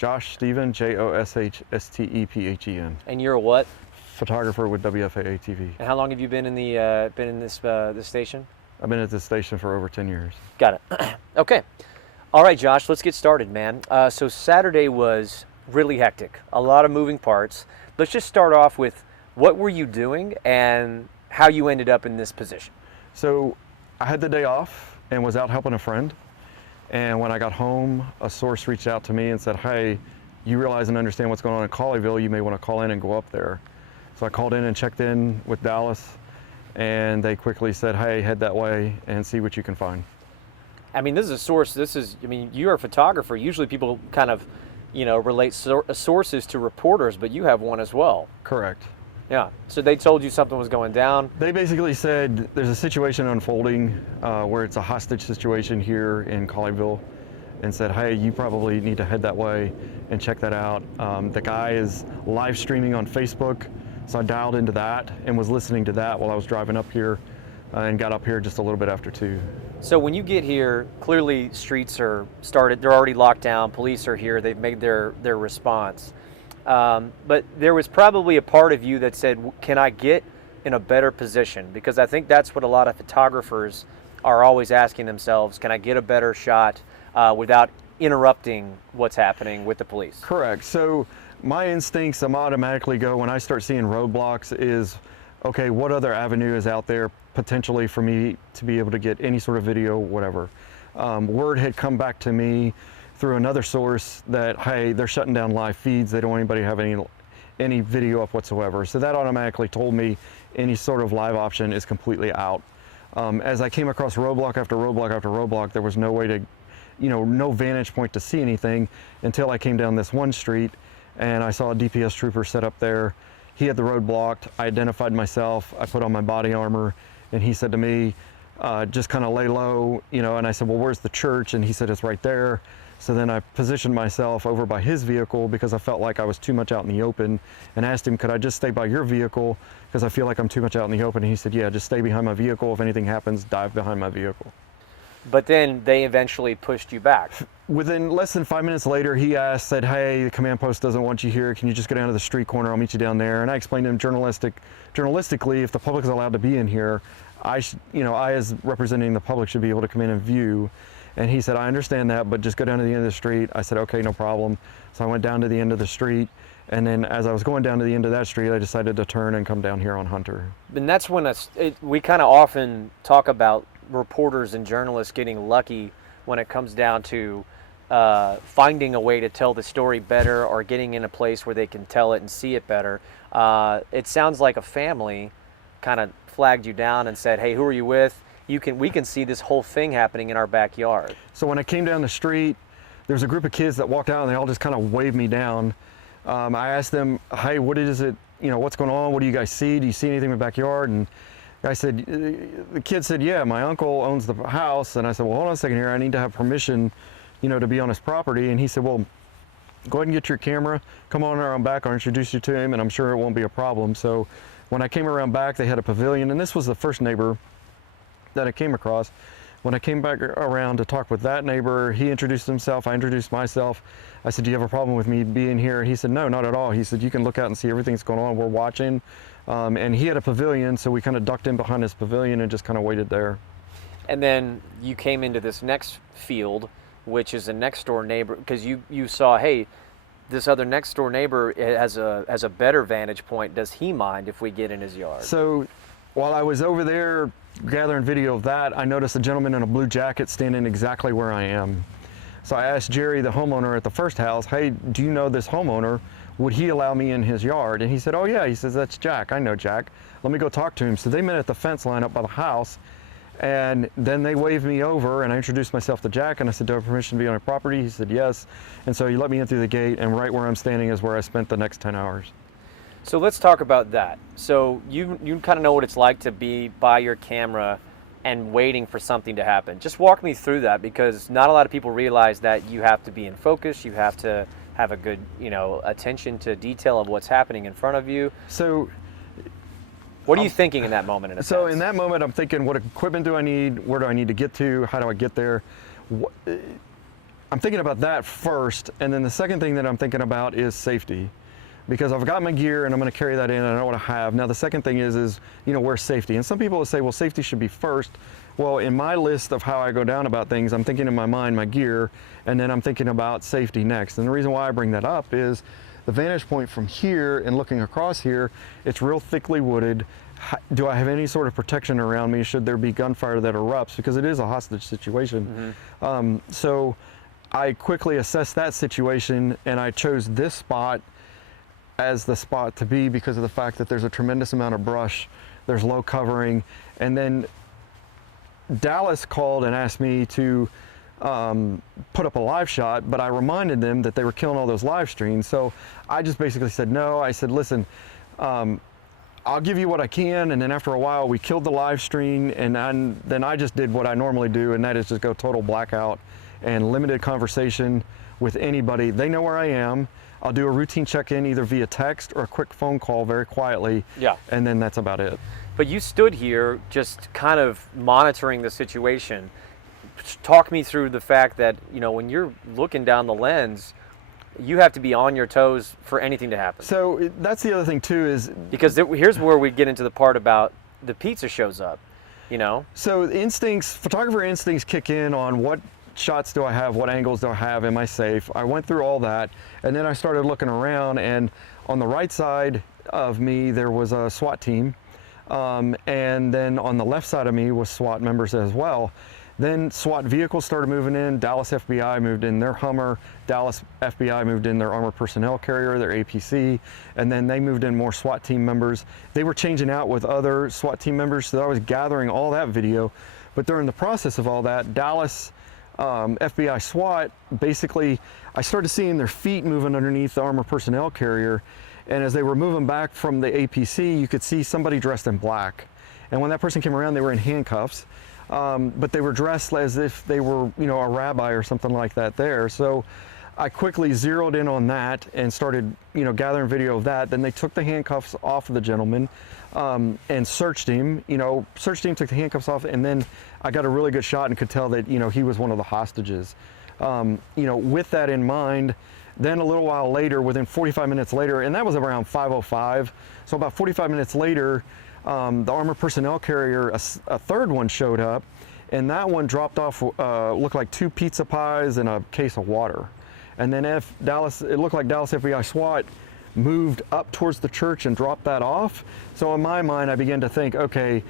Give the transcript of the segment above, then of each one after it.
Josh Stephen, Joshstephen. And you're a what? Photographer with WFAA TV. And how long have you been in this station? I've been at this station for over 10 years. Got it. Okay. All right, Josh, let's get started, man. So Saturday was really hectic. A lot of moving parts. Let's just start off with what were you doing and how you ended up in this position. So I had the day off and was out helping a friend. And when I got home, a source reached out to me and said, hey, you realize and understand what's going on in Colleyville, you may want to call in and go up there. So I called in and checked in with Dallas, and they quickly said, hey, head that way and see what you can find. I mean, this is a source, you're a photographer. Usually people kind of, relate sources to reporters, but you have one as well. Correct. Yeah, so they told you something was going down? They basically said there's a situation unfolding where it's a hostage situation here in Colleyville, and said, hey, you probably need to head that way and check that out. The guy is live streaming on Facebook, so I dialed into that and was listening to that while I was driving up here and got up here just a little bit after 2. So when you get here, clearly streets are started, they're already locked down, police are here, they've made their response. But there was probably a part of you that said, can I get in a better position? Because I think that's what a lot of photographers are always asking themselves, can I get a better shot without interrupting what's happening with the police? Correct. So my instincts automatically go when I start seeing roadblocks is, okay, what other avenue is out there potentially for me to be able to get any sort of video, whatever. Word had come back to me through another source that, hey, they're shutting down live feeds. They don't want anybody to have any video up whatsoever. So that automatically told me any sort of live option is completely out. As I came across roadblock after roadblock after roadblock, there was no way to, no vantage point to see anything until I came down this one street and I saw a DPS trooper set up there. He had the road blocked. I identified myself. I put on my body armor, and he said to me, just kind of lay low, and I said, well, where's the church? And he said, it's right there. So then I positioned myself over by his vehicle because I felt like I was too much out in the open, and asked him, could I just stay by your vehicle? Because I feel like I'm too much out in the open. And he said, yeah, just stay behind my vehicle. If anything happens, dive behind my vehicle. But then they eventually pushed you back. Within less than 5 minutes later, he said, hey, the command post doesn't want you here. Can you just go down to the street corner? I'll meet you down there. And I explained to him journalistically, if the public is allowed to be in here, I as representing the public should be able to come in and view. And he said, I understand that, but just go down to the end of the street. I said, okay, no problem. So I went down to the end of the street. And then as I was going down to the end of that street, I decided to turn and come down here on Hunter. And that's when we kind of often talk about reporters and journalists getting lucky when it comes down to finding a way to tell the story better or getting in a place where they can tell it and see it better. It sounds like a family kind of flagged you down and said, hey, who are you with? We can see this whole thing happening in our backyard. So when I came down the street, there was a group of kids that walked out and they all just kind of waved me down. I asked them, hey, what is it, what's going on? What do you guys see? Do you see anything in the backyard? And the kid said, yeah, my uncle owns the house. And I said, well, hold on a second here. I need to have permission, to be on his property. And he said, well, go ahead and get your camera. Come on around back. I'll introduce you to him, and I'm sure it won't be a problem. So when I came around back, they had a pavilion. And this was the first neighbor that I came across. When I came back around to talk with that neighbor, he introduced himself. I introduced myself. I said, do you have a problem with me being here? He said, no, not at all. He said, you can look out and see everything that's going on. We're watching. And he had a pavilion, so we kind of ducked in behind his pavilion and just kind of waited there. And then you came into this next field, which is a next door neighbor, because you saw, hey, this other next door neighbor has a better vantage point. Does he mind if we get in his yard? So while I was over there gathering video of that, I noticed a gentleman in a blue jacket standing exactly where I am. So I asked Jerry, the homeowner at the first house, hey, do you know this homeowner? Would he allow me in his yard? And he said, oh yeah. He says, that's Jack. I know Jack. Let me go talk to him. So they met at the fence line up by the house, and then they waved me over, and I introduced myself to Jack, and I said, do I have permission to be on your property? He said, yes. And so he let me in through the gate, and right where I'm standing is where I spent the next 10 hours. So let's talk about that. So you kind of know what it's like to be by your camera and waiting for something to happen. Just walk me through that, because not a lot of people realize that you have to be in focus, you have to have a good, attention to detail of what's happening in front of you. So what are you thinking in that moment? In that moment, I'm thinking, what equipment do I need? Where do I need to get to? How do I get there? I'm thinking about that first, and then the second thing that I'm thinking about is safety, because I've got my gear and I'm going to carry that in and I know what I have. Now the second thing is where's safety? And some people will say, well, safety should be first. Well, in my list of how I go down about things, I'm thinking in my mind my gear, and then I'm thinking about safety next. And the reason why I bring that up is the vantage point from here and looking across here, it's real thickly wooded. Do I have any sort of protection around me should there be gunfire that erupts? Because it is a hostage situation. So I quickly assessed that situation, and I chose this spot as the spot to be because of the fact that there's a tremendous amount of brush, there's low covering, and then Dallas called and asked me to put up a live shot, but I reminded them that they were killing all those live streams. So I just basically said no. I said, listen, I'll give you what I can, and then after a while we killed the live stream, and then I just did what I normally do, and that is just go total blackout and limited conversation with anybody. They know where I am. I'll do a routine check-in either via text or a quick phone call very quietly, and then that's about it. But you stood here just kind of monitoring the situation. Talk me through the fact that, when you're looking down the lens, you have to be on your toes for anything to happen. So that's the other thing too is... Because here's where we get into the part about the pizza shows up, So photographer instincts kick in on what shots do I have, what angles do I have, am I safe? I went through all that, and then I started looking around, and on the right side of me there was a SWAT team, and then on the left side of me was SWAT members as well. Then SWAT vehicles started moving in. Dallas FBI moved in their Hummer. Dallas FBI moved in their armored personnel carrier, their APC, and then they moved in more SWAT team members. They were changing out with other SWAT team members, so I was gathering all that video. But during the process of all that, Dallas FBI SWAT, basically, I started seeing their feet moving underneath the armored personnel carrier, and as they were moving back from the APC, you could see somebody dressed in black. And when that person came around, they were in handcuffs. But they were dressed as if they were, a rabbi or something like that there. So I quickly zeroed in on that and started, gathering video of that. Then they took the handcuffs off of the gentleman and searched him. Searched him, took the handcuffs off, and then I got a really good shot and could tell that, he was one of the hostages. With that in mind, then a little while later, within 45 minutes later, and that was around 5:05. So about 45 minutes later, the armored personnel carrier, a third one showed up, and that one dropped off, looked like 2 pizza pies and a case of water. And then it looked like Dallas FBI SWAT moved up towards the church and dropped that off. So in my mind, I began to think, okay,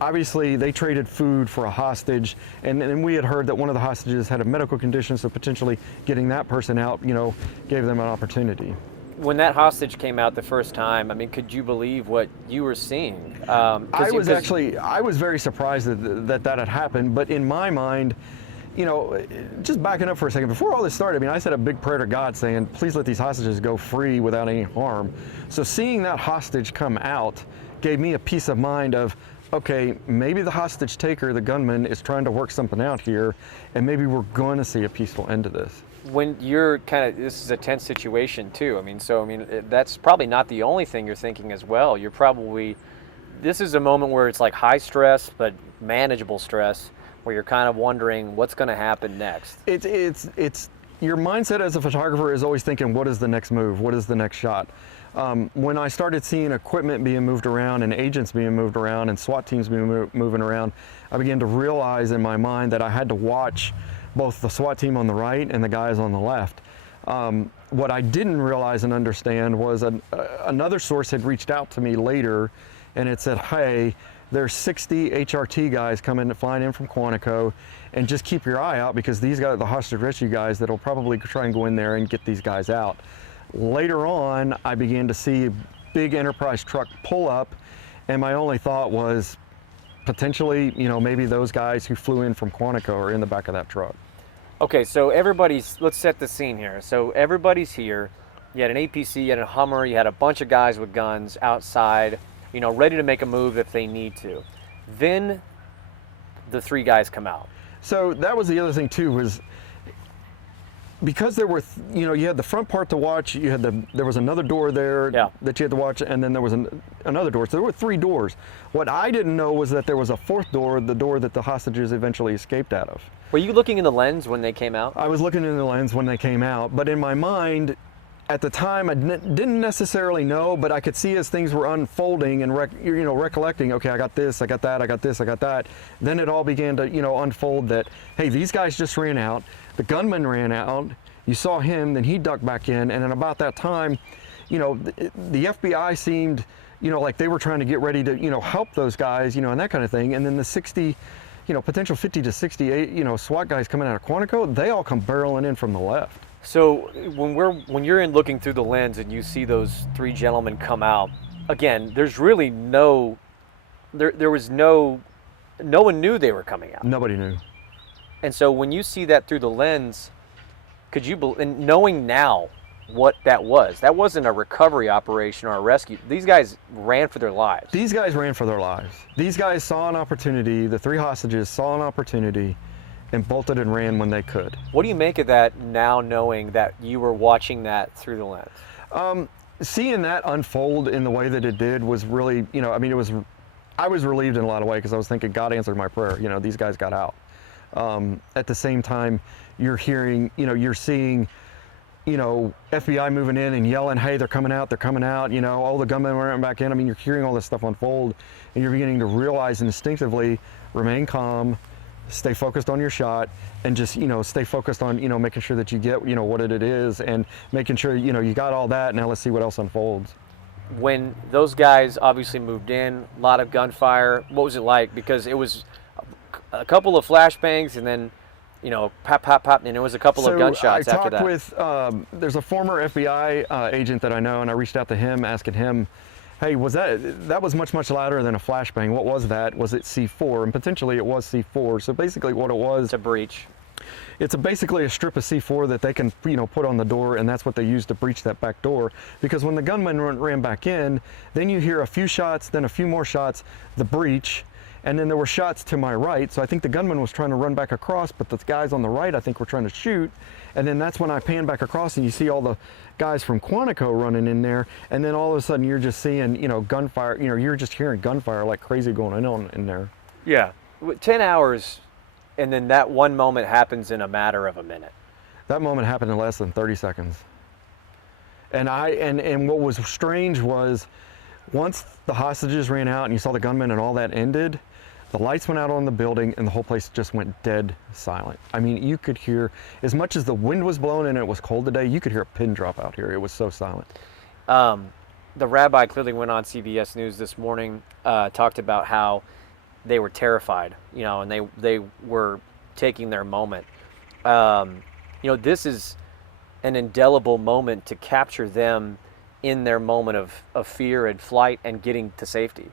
obviously they traded food for a hostage, and we had heard that one of the hostages had a medical condition, so potentially getting that person out, gave them an opportunity. When that hostage came out the first time, could you believe what you were seeing? I was very surprised that had happened, but in my mind, just backing up for a second, before all this started, I said a big prayer to God saying, please let these hostages go free without any harm. So seeing that hostage come out gave me a peace of mind of, okay, maybe the hostage taker, the gunman, is trying to work something out here, and maybe we're going to see a peaceful end to this. When you're this is a tense situation too. That's probably not the only thing you're thinking as well. This is a moment where it's like high stress, but manageable stress, where you're kind of wondering what's going to happen next. It's your mindset as a photographer is always thinking, what is the next move? What is the next shot? When I started seeing equipment being moved around and agents being moved around and SWAT teams being moving around, I began to realize in my mind that I had to watch both the SWAT team on the right and the guys on the left. What I didn't realize and understand was another source had reached out to me later, and it said, hey, there's 60 HRT guys flying in from Quantico, and just keep your eye out because these guys, the hostage rescue guys, that'll probably try and go in there and get these guys out. Later on, I began to see a big Enterprise truck pull up, and my only thought was potentially, maybe those guys who flew in from Quantico are in the back of that truck. Okay, so let's set the scene here. So everybody's here. You had an APC, you had a Hummer, you had a bunch of guys with guns outside, ready to make a move if they need to. Then the 3 guys come out. So that was the other thing too, was because there were, you had the front part to watch. There was another door there that you had to watch, and then there was another door. So there were 3 doors. What I didn't know was that there was a 4th door, the door that the hostages eventually escaped out of. Were you looking in the lens when they came out? I was looking in the lens when they came out, but in my mind, at the time, I didn't necessarily know, but I could see as things were unfolding and recollecting. Okay, I got this, I got that, I got this, I got that. Then it all began to unfold that, hey, these guys just ran out. The gunman ran out. You saw him, then he ducked back in, and then about that time, the FBI seemed, like they were trying to get ready to, help those guys, and that kind of thing. And then the 60, potential 50 to 68, SWAT guys coming out of Quantico, they all come barreling in from the left. So when you're in looking through the lens and you see those 3 gentlemen come out, again, there's really there was no one knew they were coming out. Nobody knew. And so when you see that through the lens, and knowing now what that wasn't a recovery operation or a rescue. These guys ran for their lives. These guys ran for their lives. These guys saw an opportunity, the 3 hostages saw an opportunity and bolted and ran when they could. What do you make of that now, knowing that you were watching that through the lens? Seeing that unfold in the way that it did was really, I was relieved in a lot of ways because I was thinking God answered my prayer. These guys got out. At the same time, you're hearing, you're seeing, FBI moving in and yelling, hey, they're coming out, all the gunmen went back in. You're hearing all this stuff unfold, and you're beginning to realize instinctively, remain calm, stay focused on your shot, and just, stay focused on, making sure that you get, what it is, and making sure, you got all that. Now let's see what else unfolds. When those guys obviously moved in, a lot of gunfire, what was it like? Because it was a couple of flashbangs and then, pop, pop, pop, and it was a couple of gunshots after that. I talked with, there's a former FBI agent that I know, and I reached out to him, asking him, hey, that was much, much louder than a flashbang. What was that? Was it C4? And potentially it was C4. So basically what it was... It's a breach. It's basically a strip of C4 that they can, put on the door, and that's what they use to breach that back door. Because when the gunman ran back in, then you hear a few shots, then a few more shots, the breach, and then there were shots to my right. So I think the gunman was trying to run back across, but the guys on the right, I think, were trying to shoot. And then that's when I pan back across and you see all the guys from Quantico running in there. And then all of a sudden you're just seeing, gunfire, you're just hearing gunfire like crazy going on in there. Yeah. 10 hours, and then that one moment happens in a matter of a minute. That moment happened in less than 30 seconds. And what was strange was once the hostages ran out and you saw the gunman and all that ended, the lights went out on the building and the whole place just went dead silent. You could hear, as much as the wind was blowing and it was cold today, you could hear a pin drop out here. It was so silent. The rabbi clearly went on CBS News this morning, talked about how they were terrified, and they were taking their moment. This is an indelible moment to capture them in their moment of fear and flight and getting to safety.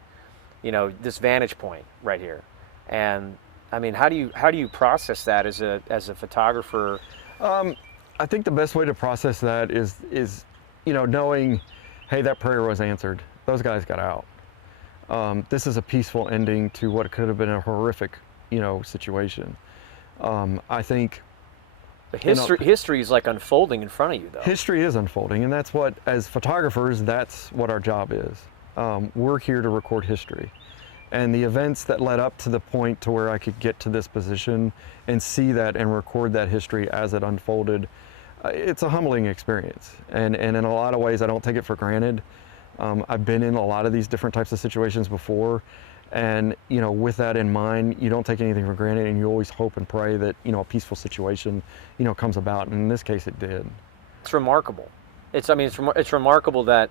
This vantage point right here. And how do you process that as a photographer? I think the best way to process that is knowing, hey, that prayer was answered. Those guys got out. This is a peaceful ending to what could have been a horrific, situation. I think history is like unfolding in front of you, though. History is unfolding, and that's what, as photographers, that's what our job is. We're here to record history. And the events that led up to the point to where I could get to this position and see that and record that history as it unfolded, it's a humbling experience. And in a lot of ways, I don't take it for granted. I've been in a lot of these different types of situations before. And, with that in mind, you don't take anything for granted, and you always hope and pray that, a peaceful situation, comes about. And in this case, it did. It's remarkable. It's remarkable that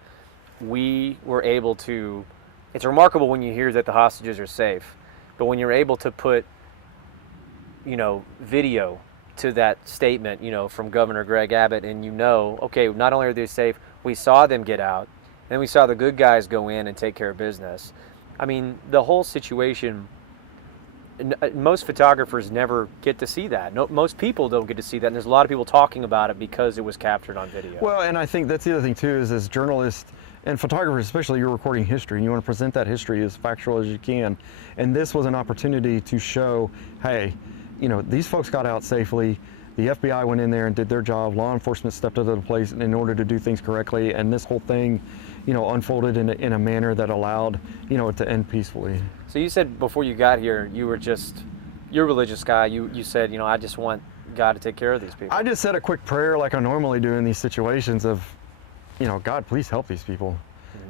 we were able to, it's remarkable when you hear that the hostages are safe, but when you're able to put, video to that statement, from Governor Greg Abbott, and okay, not only are they safe, we saw them get out, and we saw the good guys go in and take care of business. The whole situation, most photographers never get to see that. Most people don't get to see that, and there's a lot of people talking about it because it was captured on video. Well, and I think that's the other thing too, is as journalists and photographers especially, you're recording history, and you want to present that history as factual as you can. And this was an opportunity to show, hey, these folks got out safely. The FBI went in there and did their job. Law enforcement stepped up to the place in order to do things correctly, and this whole thing, you know, unfolded in a manner that allowed, you know, it to end peacefully. So you said before you got here, you're a religious guy. You said, you know, I just want God to take care of these people. I just said a quick prayer like I normally do in these situations of, you know, God, please help these people.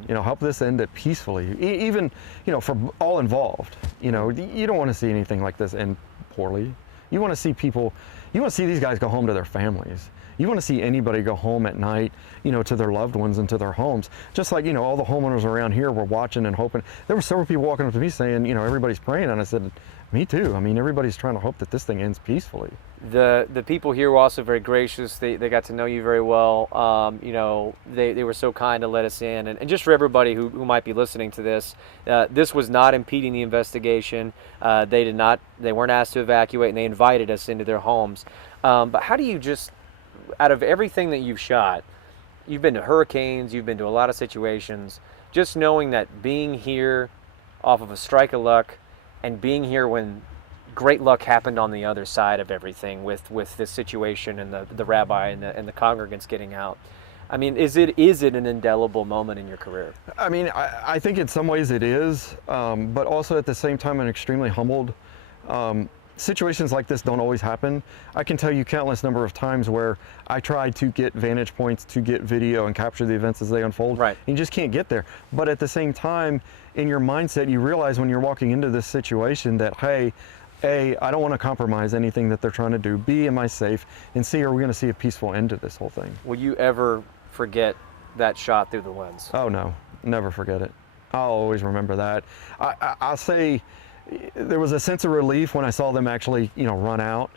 You know, help this end it peacefully. Even, you know, for all involved. You know, you don't want to see anything like this end poorly. You want to see people, you want to see these guys go home to their families. You want to see anybody go home at night, you know, to their loved ones and to their homes. Just like, you know, all the homeowners around here were watching and hoping. There were several people walking up to me saying, you know, everybody's praying. And I said, me too. I mean, everybody's trying to hope that this thing ends peacefully. The people here were also very gracious. They got to know you very well. You know, they were so kind to let us in. And just for everybody who might be listening to this, this was not impeding the investigation. They weren't asked to evacuate, and they invited us into their homes. But how do you just, out of everything that you've shot, you've been to hurricanes, you've been to a lot of situations, just knowing that being here off of a strike of luck and being here when great luck happened on the other side of everything with this situation and the rabbi and the congregants getting out. I mean, is it an indelible moment in your career? I mean, I think in some ways it is, but also at the same time I'm extremely humbled. Situations like this don't always happen. I can tell you countless number of times where I tried to get vantage points to get video and capture the events as they unfold. Right. And you just can't get there. But at the same time, in your mindset, you realize when you're walking into this situation that, hey, A, I don't want to compromise anything that they're trying to do. B, am I safe? And C, are we going to see a peaceful end to this whole thing? Will you ever forget that shot through the lens? Oh no, never forget it. I'll always remember that. I'll say there was a sense of relief when I saw them actually, you know, run out,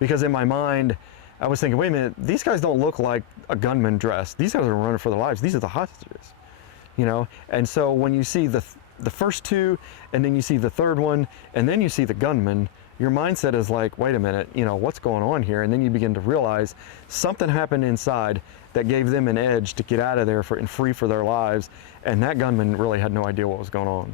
because in my mind, I was thinking, wait a minute, these guys don't look like a gunman dressed. These guys are running for their lives. These are the hostages, you know? And so when you see the first two, and then you see the third one, and then you see the gunman, your mindset is like, wait a minute, you know, what's going on here? And then you begin to realize something happened inside that gave them an edge to get out of there and free for their lives. And that gunman really had no idea what was going on.